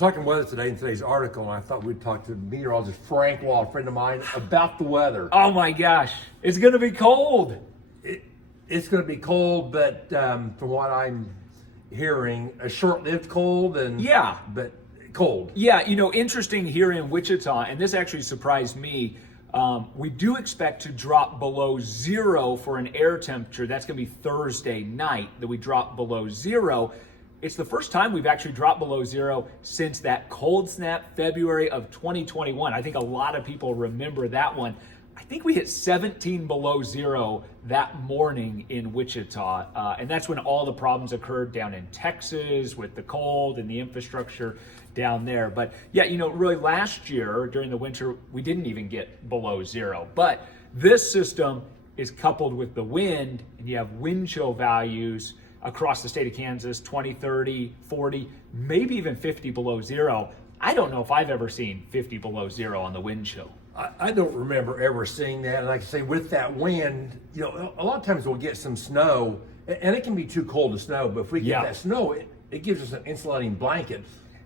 talking weather today in today's article, and I thought we'd talk to meteorologist Frank Waugh, a friend of mine, about the weather. Oh my gosh, it's going to be cold. It's going to be cold, but from what I'm hearing, a short-lived cold, and but cold. Yeah, interesting here in Wichita, and this actually surprised me. We do expect to drop below zero for an air temperature. That's going to be Thursday night that we drop below zero. It's the first time we've actually dropped below zero since that cold snap February of 2021. I think a lot of people remember that one. I think we hit 17 below zero that morning in Wichita. And that's when all the problems occurred down in Texas with the cold and the infrastructure down there. But yeah, really last year during the winter, we didn't even get below zero. But this system is coupled with the wind, and you have wind chill values across the state of Kansas, 20, 30, 40, maybe even 50 below zero. I don't know if I've ever seen 50 below zero on the wind chill. I don't remember ever seeing that. And like I say, with that wind, a lot of times we'll get some snow, and it can be too cold to snow, but if we get that snow, it gives us an insulating blanket.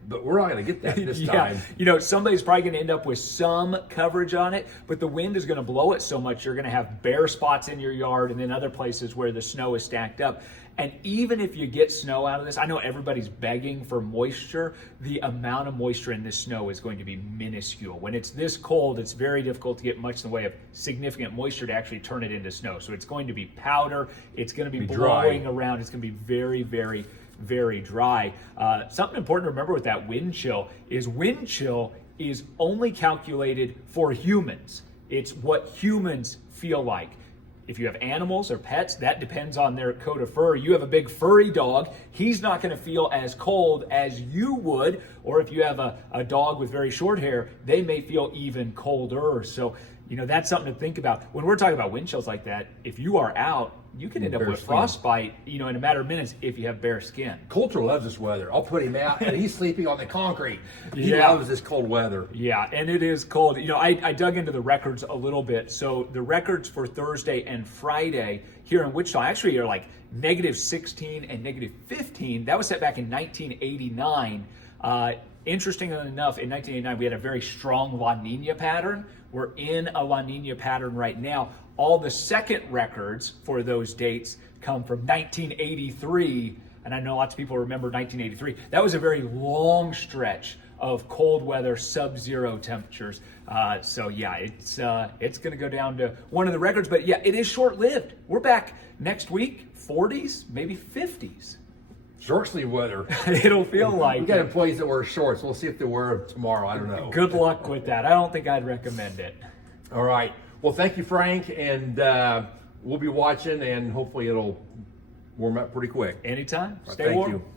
But we're not going to get that this time. Somebody's probably going to end up with some coverage on it, but the wind is going to blow it so much you're going to have bare spots in your yard and then other places where the snow is stacked up. And even if you get snow out of this, I know everybody's begging for moisture. The amount of moisture in this snow is going to be minuscule. When it's this cold, it's very difficult to get much in the way of significant moisture to actually turn it into snow. So it's going to be powder. It's going to be blowing around. It's going to be very, very, very dry. Something important to remember with that wind chill is only calculated for humans. It's what humans feel like. If you have animals or pets, that depends on their coat of fur. You have a big furry dog, he's not going to feel as cold as you would. Or if you have a dog with very short hair, they may feel even colder. So, that's something to think about. When we're talking about wind chills like that, if you are out, you can end up with frostbite, in a matter of minutes if you have bare skin. Coulter loves this weather. I'll put him out, and he's sleeping on the concrete. He loves this cold weather. Yeah, and it is cold. I dug into the records a little bit. So the records for Thursday and Friday here in Wichita actually are like -16 and -15. That was set back in 1989. Interestingly enough, in 1989, we had a very strong La Nina pattern. We're in a La Nina pattern right now. All the second records for those dates come from 1983. And I know lots of people remember 1983. That was a very long stretch of cold weather, sub-zero temperatures. It's going to go down to one of the records. But yeah, it is short-lived. We're back next week, 40s, maybe 50s. Short sleeve weather. It'll feel like we got employees that wear shorts. We'll see if they wear them tomorrow. I don't know. Good luck with that. I don't think I'd recommend it. All right. Well, thank you, Frank, and we'll be watching, and hopefully it'll warm up pretty quick. Anytime. Right, Stay warm. Thank you.